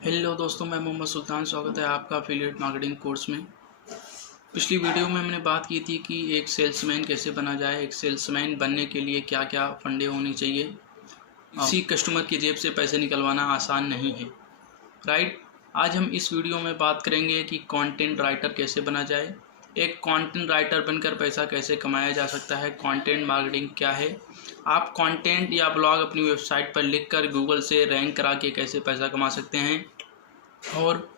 Hello दोस्तों, मैं मोहम्मद सुल्तान। स्वागत है आपका एफिलिएट मार्केटिंग कोर्स में। पिछली वीडियो में हमने बात की थी कि एक सेल्समैन कैसे बना जाए। एक सेल्समैन बनने के लिए क्या क्या फंडे होनी चाहिए। किसी कस्टमर की जेब से पैसे निकलवाना आसान नहीं है, राइट। आज हम इस वीडियो में बात करेंगे कि कंटेंट राइटर कैसे बना जाए, एक कंटेंट राइटर बनकर पैसा कैसे कमाया जा सकता है, कंटेंट मार्केटिंग क्या है, आप कंटेंट या ब्लॉग अपनी वेबसाइट पर लिखकर गूगल से रैंक करा के कैसे पैसा कमा सकते हैं, और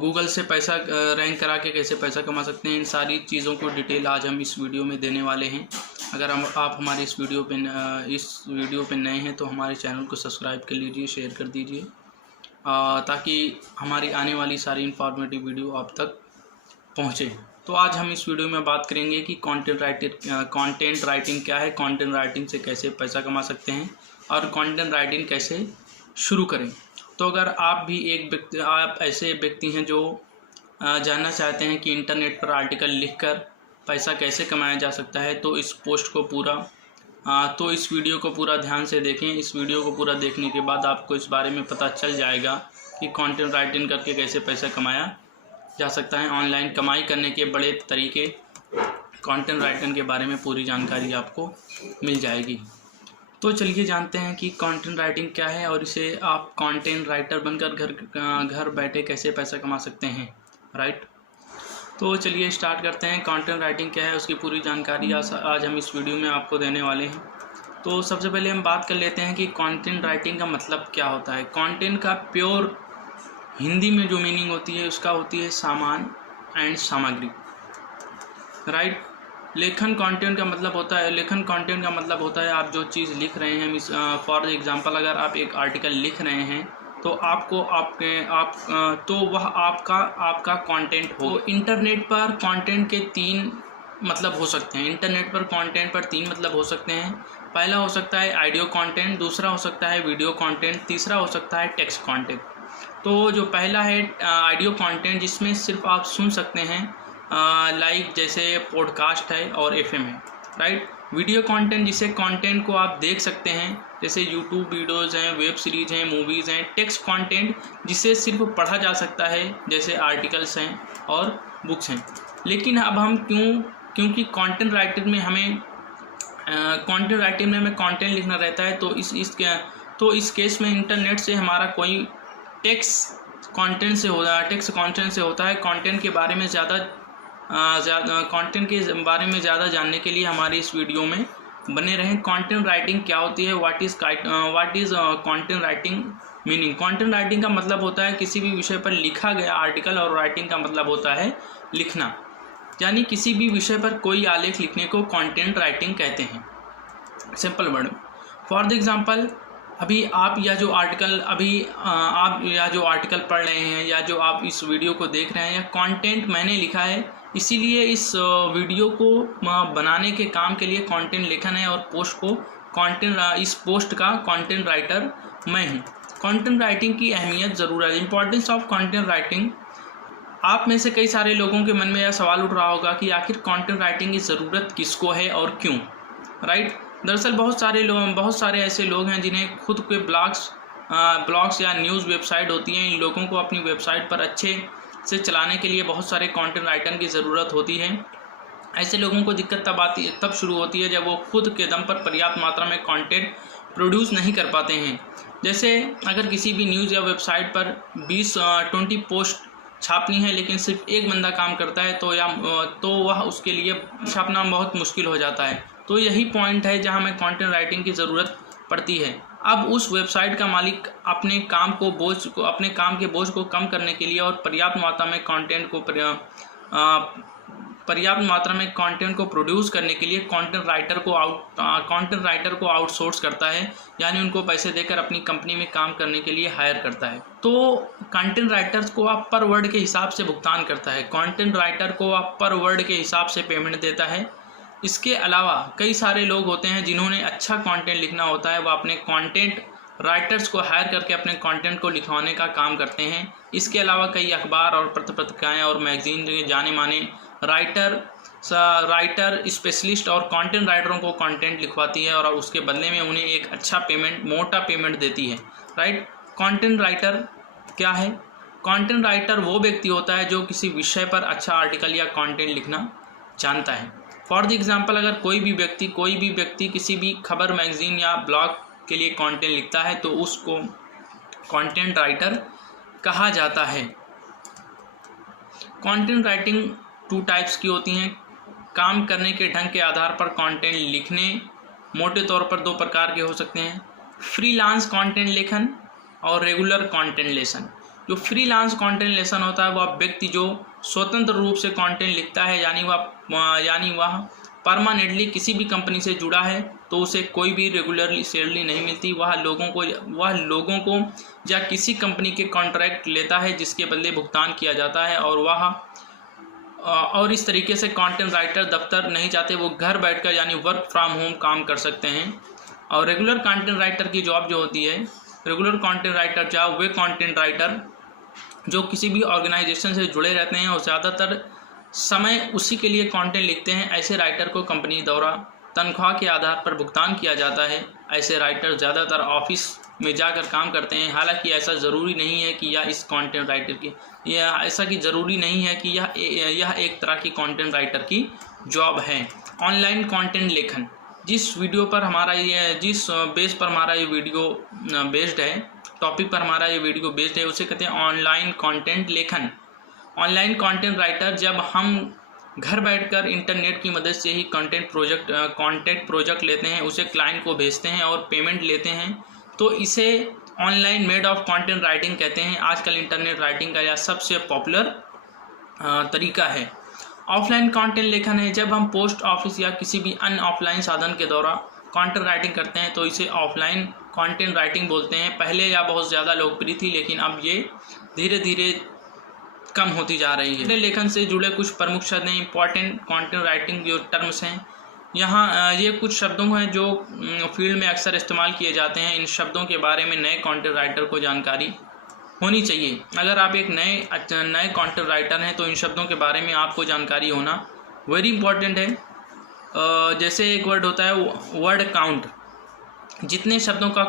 गूगल से पैसा रैंक करा के कैसे पैसा कमा सकते हैं। इन सारी चीज़ों को डिटेल आज हम इस वीडियो में देने वाले हैं। अगर आप हमारे इस वीडियो पे नए हैं तो हमारे चैनल को सब्सक्राइब कर लीजिए, शेयर कर दीजिए, ताकि हमारी आने वाली सारी इन्फॉर्मेटिव वीडियो आप तक पहुँचे। तो आज हम इस वीडियो में बात करेंगे कि कंटेंट राइटिंग क्या है, कंटेंट राइटिंग से कैसे पैसा कमा सकते हैं, और कंटेंट राइटिंग कैसे शुरू करें। तो अगर आप भी आप ऐसे व्यक्ति हैं जो जानना चाहते हैं कि इंटरनेट पर आर्टिकल लिखकर पैसा कैसे कमाया जा सकता है, तो इस वीडियो को पूरा ध्यान से देखें। इस वीडियो को पूरा देखने के बाद आपको इस बारे में पता चल जाएगा कि कंटेंट राइटिंग करके कैसे पैसा कमाया जा सकता है। ऑनलाइन कमाई करने के बड़े तरीके कंटेंट राइटिंग के बारे में पूरी जानकारी आपको मिल जाएगी। तो चलिए जानते हैं कि कंटेंट राइटिंग क्या है और इसे आप कंटेंट राइटर बनकर घर बैठे कैसे पैसा कमा सकते हैं, राइट। तो चलिए स्टार्ट करते हैं। कंटेंट राइटिंग क्या है उसकी पूरी जानकारी आज हम इस वीडियो में आपको देने वाले हैं। तो सबसे पहले हम बात कर लेते हैं कि कंटेंट राइटिंग का मतलब क्या होता है। कंटेंट का प्योर हिंदी में जो मीनिंग होती है उसका होती है सामान एंड सामग्री, राइट। लेखन कंटेंट का मतलब होता है आप जो चीज़ लिख रहे हैं। फॉर एग्जांपल अगर आप एक आर्टिकल लिख रहे हैं तो तो वह आपका कंटेंट हो। इंटरनेट पर कंटेंट के तीन मतलब हो सकते हैं। इंटरनेट पर कंटेंट पर तीन मतलब हो सकते हैं। पहला हो सकता है ऑडियो कंटेंट, दूसरा हो सकता है वीडियो कंटेंट, तीसरा हो सकता है टेक्स्ट कंटेंट। तो जो पहला है ऑडियो कंटेंट, जिसमें सिर्फ आप सुन सकते हैं, लाइक जैसे पॉडकास्ट है और एफएम है, राइट। वीडियो कंटेंट, जिसे कंटेंट को आप देख सकते हैं, जैसे यूट्यूब वीडियोज़ हैं, वेब सीरीज़ हैं, मूवीज़ हैं। टेक्स्ट कंटेंट, जिसे सिर्फ पढ़ा जा सकता है, जैसे आर्टिकल्स हैं और बुक्स हैं। लेकिन अब हम क्योंकि कंटेंट राइटिंग में हमें कंटेंट लिखना रहता है, तो इस केस में इंटरनेट से हमारा कोई टेक्स्ट कंटेंट से होता है। कंटेंट के बारे में ज़्यादा जानने के लिए हमारी इस वीडियो में बने रहें। कंटेंट राइटिंग क्या होती है, what is content writing meaning. Content writing का मतलब होता है किसी भी विषय पर लिखा गया आर्टिकल, और राइटिंग का मतलब होता है लिखना, यानी किसी भी विषय पर कोई आलेख लिखने को कंटेंट राइटिंग कहते हैं, सिंपल वर्ड। फॉर एग्जाम्पल, अभी आप जो आर्टिकल पढ़ रहे हैं या जो आप इस वीडियो को देख रहे हैं, या कंटेंट मैंने लिखा है, इसीलिए इस वीडियो को बनाने के काम के लिए कंटेंट लेखन है, और इस पोस्ट का कंटेंट राइटर मैं हूँ। कंटेंट राइटिंग की अहमियत, ज़रूरत, इंपॉर्टेंस ऑफ कंटेंट राइटिंग। आप में से कई सारे लोगों के मन में यह सवाल उठ रहा होगा कि आखिर कंटेंट राइटिंग की ज़रूरत किसको है और क्यों, राइट। दरअसल बहुत सारे ऐसे लोग हैं जिन्हें खुद के ब्लॉग्स या न्यूज़ वेबसाइट होती हैं। इन लोगों को अपनी वेबसाइट पर अच्छे से चलाने के लिए बहुत सारे कंटेंट राइटर की ज़रूरत होती है। ऐसे लोगों को दिक्कत तब शुरू होती है जब वो खुद के दम पर पर्याप्त मात्रा में कंटेंट प्रोड्यूस नहीं कर पाते हैं। जैसे अगर किसी भी न्यूज़ या वेबसाइट पर 20 पोस्ट छापनी है, लेकिन सिर्फ एक बंदा काम करता है, तो वह उसके लिए छापना बहुत मुश्किल हो जाता है। तो यही पॉइंट है जहां में कंटेंट राइटिंग की ज़रूरत पड़ती है। अब उस वेबसाइट का मालिक अपने काम के बोझ को कम करने के लिए और पर्याप्त मात्रा में कंटेंट को प्रोड्यूस करने के लिए कंटेंट राइटर को आउटसोर्स करता है, यानी उनको पैसे देकर अपनी कंपनी में काम करने के लिए हायर करता है। तो कंटेंट राइटर्स को आप पर वर्ड के हिसाब से भुगतान करता है। कंटेंट राइटर को आप पर वर्ड के हिसाब से पेमेंट देता है। इसके अलावा कई सारे लोग होते हैं जिन्होंने अच्छा कंटेंट लिखना होता है, वह अपने कंटेंट राइटर्स को हायर करके अपने कंटेंट को लिखवाने का काम करते हैं। इसके अलावा कई अखबार और पत्रिकाएं और मैगजीन के जाने माने राइटर स्पेशलिस्ट और कंटेंट राइटरों को कंटेंट लिखवाती है, और उसके बदले में उन्हें एक अच्छा मोटा पेमेंट देती है, राइट। कंटेंट राइटर क्या है? कंटेंट राइटर वो व्यक्ति होता है जो किसी विषय पर अच्छा आर्टिकल या कंटेंट लिखना जानता है। फॉर द एग्जांपल, अगर कोई भी व्यक्ति किसी भी खबर, मैगजीन या ब्लॉग के लिए कंटेंट लिखता है तो उसको कंटेंट राइटर कहा जाता है। कंटेंट राइटिंग 2 टाइप्स की होती हैं। काम करने के ढंग के आधार पर कंटेंट लिखने मोटे तौर पर 2 प्रकार के हो सकते हैं, फ्रीलांस कंटेंट लेखन और रेगुलर कंटेंट लेखन। जो फ्रीलांस कंटेंट लेखन होता है वह व्यक्ति जो स्वतंत्र रूप से कंटेंट लिखता है, यानी वह परमानेंटली किसी भी कंपनी से जुड़ा है तो उसे कोई भी रेगुलरली सैलरी नहीं मिलती। वह लोगों को या किसी कंपनी के कॉन्ट्रैक्ट लेता है जिसके बदले भुगतान किया जाता है, और इस तरीके से कंटेंट राइटर दफ्तर नहीं जाते, वो घर बैठकर यानी वर्क फ्रॉम होम काम कर सकते हैं। और रेगुलर कंटेंट राइटर की जॉब जो होती है, रेगुलर कंटेंट राइटर जॉब वे कंटेंट राइटर जो किसी भी ऑर्गेनाइजेशन से जुड़े रहते हैं और ज़्यादातर समय उसी के लिए कंटेंट लिखते हैं। ऐसे राइटर को कंपनी द्वारा तनख्वाह के आधार पर भुगतान किया जाता है। ऐसे राइटर ज़्यादातर ऑफिस में जाकर काम करते हैं। हालांकि ऐसा ज़रूरी नहीं है कि यह इस कंटेंट राइटर की ज़रूरी नहीं है कि यह एक तरह की कंटेंट राइटर की जॉब है। ऑनलाइन कंटेंट लेखन, जिस बेस पर हमारा ये वीडियो बेस्ड है, टॉपिक पर हमारा ये वीडियो बेस्ड है, उसे कहते हैं ऑनलाइन कंटेंट लेखन। ऑनलाइन कंटेंट राइटर, जब हम घर बैठकर इंटरनेट की मदद से ही कंटेंट प्रोजेक्ट लेते हैं, उसे क्लाइंट को भेजते हैं और पेमेंट लेते हैं, तो इसे online made of content writing कहते हैं। आजकल इंटरनेट राइटिंग का यह सबसे पॉपुलर तरीका है। ऑफलाइन कंटेंट लेखन है, जब हम पोस्ट ऑफिस या किसी भी अन्य ऑफलाइन साधन के द्वारा कंटेंट राइटिंग करते हैं तो इसे ऑफलाइन कंटेंट राइटिंग बोलते हैं। पहले यह बहुत ज़्यादा लोकप्रिय थी, लेकिन अब ये धीरे धीरे कम होती जा रही है। लेखन से जुड़े कुछ प्रमुख शब्द हैं, इंपॉर्टेंट कंटेंट राइटिंग जो टर्म्स हैं। यहाँ ये कुछ शब्दों हैं जो फील्ड में अक्सर इस्तेमाल किए जाते हैं। इन शब्दों के बारे में नए कंटेंट राइटर को जानकारी होनी चाहिए। अगर आप एक नए कंटेंट राइटर हैं तो इन शब्दों के बारे में आपको जानकारी होना वेरी इंपॉर्टेंट है। जैसे एक वर्ड होता है वर्ड काउंट, जितने शब्दों का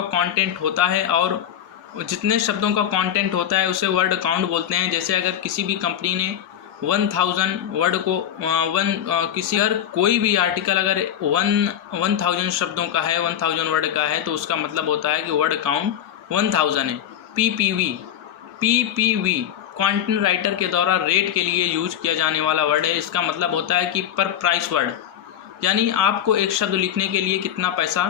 कंटेंट होता है और जितने शब्दों का कंटेंट होता है उसे वर्ड काउंट बोलते हैं। जैसे अगर किसी भी कंपनी ने 1000 वर्ड को कोई भी आर्टिकल अगर 1000 शब्दों का है, 1000 वर्ड का है, तो उसका मतलब होता है कि वर्ड काउंट 1000 है। पीपीवी कंटेंट राइटर के द्वारा रेट के लिए यूज किया जाने वाला वर्ड है। इसका मतलब होता है कि पर प्राइस वर्ड, यानी आपको एक शब्द लिखने के लिए कितना पैसा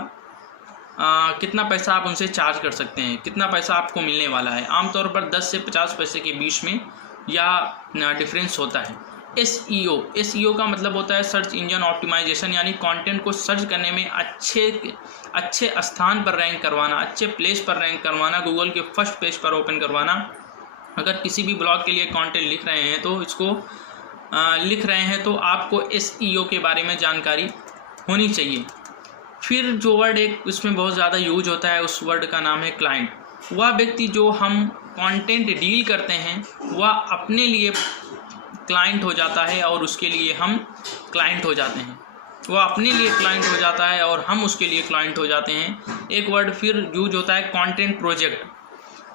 आप उनसे चार्ज कर सकते हैं, कितना पैसा आपको मिलने वाला है। आमतौर पर 10 से 50 पैसे के बीच में यह डिफरेंस होता है। एसईओ का मतलब होता है सर्च इंजन ऑप्टिमाइजेशन, यानी कंटेंट को सर्च करने में अच्छे स्थान पर रैंक करवाना, अच्छे प्लेस पर रैंक करवाना, गूगल के फर्स्ट पेज पर ओपन करवाना। अगर किसी भी ब्लॉग के लिए कंटेंट लिख रहे हैं तो आपको एसईओ के बारे में जानकारी होनी चाहिए। फिर जो वर्ड एक इसमें बहुत ज़्यादा यूज होता है, उस वर्ड का नाम है क्लाइंट। वह व्यक्ति जो हम कंटेंट डील करते हैं वह अपने लिए क्लाइंट हो जाता है और उसके लिए हम क्लाइंट हो जाते हैं। वह अपने लिए क्लाइंट हो जाता है और हम उसके लिए क्लाइंट हो जाते हैं। एक वर्ड फिर यूज होता है कंटेंट प्रोजेक्ट।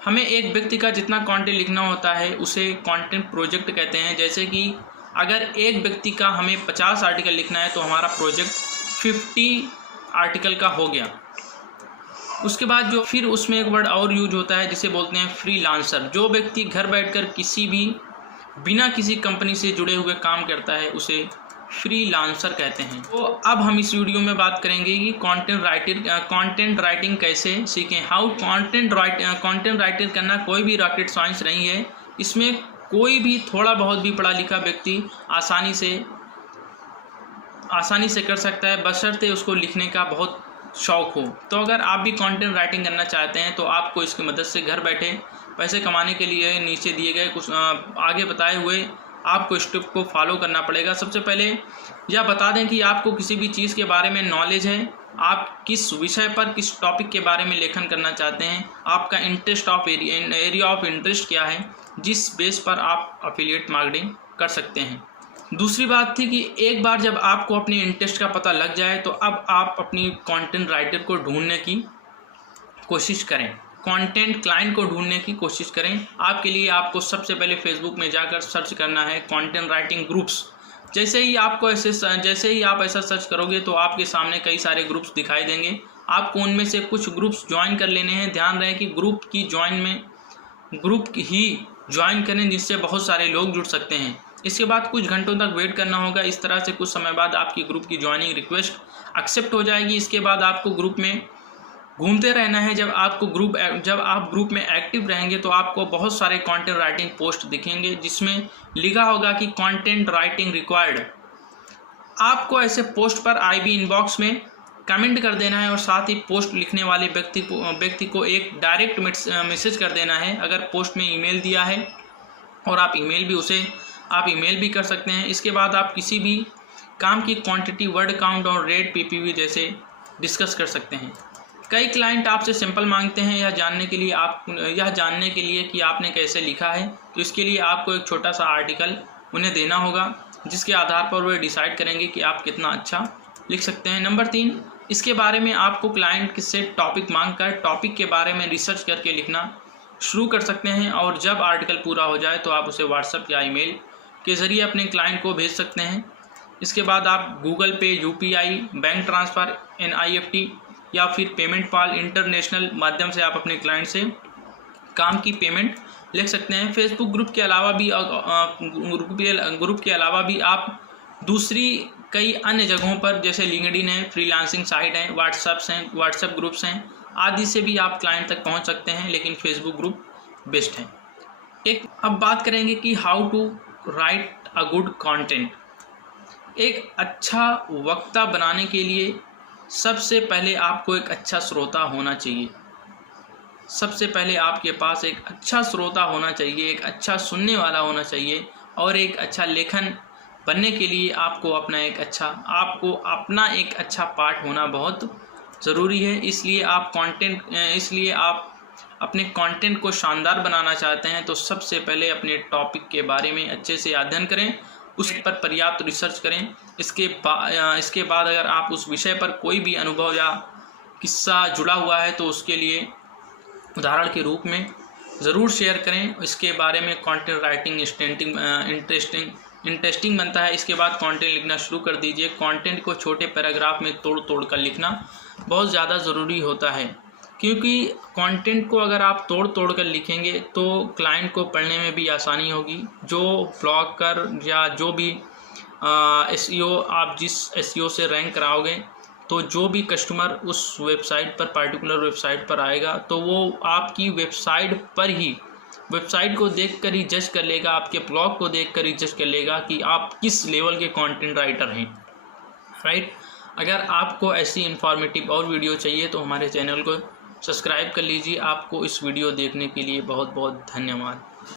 हमें एक व्यक्ति का जितना कंटेंट लिखना होता है उसे कंटेंट प्रोजेक्ट कहते हैं। जैसे कि अगर एक व्यक्ति का हमें 50 आर्टिकल लिखना है तो हमारा प्रोजेक्ट 50 आर्टिकल का हो गया। उसके बाद फिर उसमें एक वर्ड और यूज होता है जिसे बोलते हैं फ्रीलांसर। जो व्यक्ति घर बैठकर बिना किसी कंपनी से जुड़े हुए काम करता है उसे फ्रीलांसर कहते हैं। तो अब हम इस वीडियो में बात करेंगे कि कंटेंट राइटिंग कैसे सीखें। कंटेंट राइटिंग करना कोई भी रॉकेट साइंस नहीं है। इसमें कोई भी थोड़ा बहुत भी पढ़ा लिखा व्यक्ति आसानी से कर सकता है, बशर्ते उसको लिखने का बहुत शौक हो। तो अगर आप भी कंटेंट राइटिंग करना चाहते हैं तो आपको इसकी मदद से घर बैठे पैसे कमाने के लिए नीचे दिए गए कुछ आगे बताए हुए आपको स्टेप को फॉलो करना पड़ेगा। सबसे पहले यह बता दें कि आपको किसी भी चीज़ के बारे में नॉलेज है, आप किस विषय पर किस टॉपिक के बारे में लेखन करना चाहते हैं, आपका एरिया ऑफ इंटरेस्ट क्या है, जिस बेस पर आप एफिलिएट मार्केटिंग कर सकते हैं। दूसरी बात थी कि एक बार जब आपको अपने इंटरेस्ट का पता लग जाए तो अब आप अपनी कंटेंट राइटर को ढूंढने की कोशिश करें। कंटेंट क्लाइंट को ढूंढने की कोशिश करें। आपके लिए आपको सबसे पहले फेसबुक में जाकर सर्च करना है कंटेंट राइटिंग ग्रुप्स। जैसे ही आप ऐसा सर्च करोगे तो आपके सामने कई सारे ग्रुप्स दिखाई देंगे। आपको उनमें से कुछ ग्रुप्स ज्वाइन कर लेने हैं। ध्यान रहे कि ग्रुप ही ज्वाइन करें जिससे बहुत सारे लोग जुड़ सकते हैं। इसके बाद कुछ घंटों तक वेट करना होगा। इस तरह से कुछ समय बाद आपकी ग्रुप की ज्वाइनिंग रिक्वेस्ट एक्सेप्ट हो जाएगी। इसके बाद आपको ग्रुप में घूमते रहना है। जब आप ग्रुप में एक्टिव रहेंगे तो आपको बहुत सारे कंटेंट राइटिंग पोस्ट दिखेंगे जिसमें लिखा होगा कि कंटेंट राइटिंग रिक्वायर्ड। आपको ऐसे पोस्ट पर IB इनबॉक्स में कमेंट कर देना है और साथ ही पोस्ट लिखने वाले व्यक्ति को एक डायरेक्ट मैसेज कर देना है। अगर पोस्ट में ईमेल दिया है और आप ईमेल भी कर सकते हैं। इसके बाद आप किसी भी काम की क्वांटिटी, वर्ड काउंट और रेट, PPV जैसे डिस्कस कर सकते हैं। कई क्लाइंट आपसे सैंपल मांगते हैं यह जानने के लिए कि आपने कैसे लिखा है। तो इसके लिए आपको एक छोटा सा आर्टिकल उन्हें देना होगा जिसके आधार पर वे डिसाइड करेंगे कि आप कितना अच्छा लिख सकते हैं। नंबर 3, इसके बारे में आपको क्लाइंट से टॉपिक मांगकर टॉपिक के बारे में रिसर्च करके लिखना शुरू कर सकते हैं और जब आर्टिकल पूरा हो जाए तो आप उसे व्हाट्सएप या ईमेल के ज़रिए अपने क्लाइंट को भेज सकते हैं। इसके बाद आप गूगल पे, UPI, बैंक ट्रांसफ़र, NIFT या फिर पेमेंट पाल इंटरनेशनल माध्यम से आप अपने क्लाइंट से काम की पेमेंट लिख सकते हैं। फेसबुक ग्रुप के अलावा भी आप दूसरी कई अन्य जगहों पर जैसे लिंक्डइन है, फ्रीलांसिंग साइट है, व्हाट्सएप ग्रुप्स हैं आदि से भी आप क्लाइंट तक पहुंच सकते हैं, लेकिन फेसबुक ग्रुप बेस्ट है। अब बात करेंगे कि how to write a good content. एक अच्छा वक्ता बनाने के लिए सबसे पहले आपको एक अच्छा श्रोता होना चाहिए। सबसे पहले आपके पास एक अच्छा श्रोता होना चाहिए, एक अच्छा सुनने वाला होना चाहिए और एक अच्छा लेखन बनने के लिए आपको अपना एक अच्छा पाठ होना बहुत ज़रूरी है। इसलिए आप अपने कंटेंट को शानदार बनाना चाहते हैं तो सबसे पहले अपने टॉपिक के बारे में अच्छे से अध्ययन करें, उस पर पर्याप्त रिसर्च करें। इसके बाद अगर आप उस विषय पर कोई भी अनुभव या किस्सा जुड़ा हुआ है तो उसके लिए उदाहरण के रूप में ज़रूर शेयर करें। इसके बारे में कंटेंट राइटिंग इंटरेस्टिंग बनता है। इसके बाद कंटेंट लिखना शुरू कर दीजिए। कंटेंट को छोटे पैराग्राफ में तोड़ कर लिखना बहुत ज़्यादा ज़रूरी होता है, क्योंकि कंटेंट को अगर आप तोड़ कर लिखेंगे तो क्लाइंट को पढ़ने में भी आसानी होगी। जो ब्लॉगर या जो भी SEO, आप जिस SEO से रैंक कराओगे तो जो भी कस्टमर उस पर्टिकुलर वेबसाइट पर आएगा तो वो आपकी वेबसाइट को देखकर ही जज कर लेगा, आपके ब्लॉग को देखकर ही जज कर लेगा कि आप किस लेवल के कंटेंट राइटर हैं, राइट। अगर आपको ऐसी इन्फॉर्मेटिव और वीडियो चाहिए तो हमारे चैनल को सब्सक्राइब कर लीजिए। आपको इस वीडियो देखने के लिए बहुत बहुत धन्यवाद।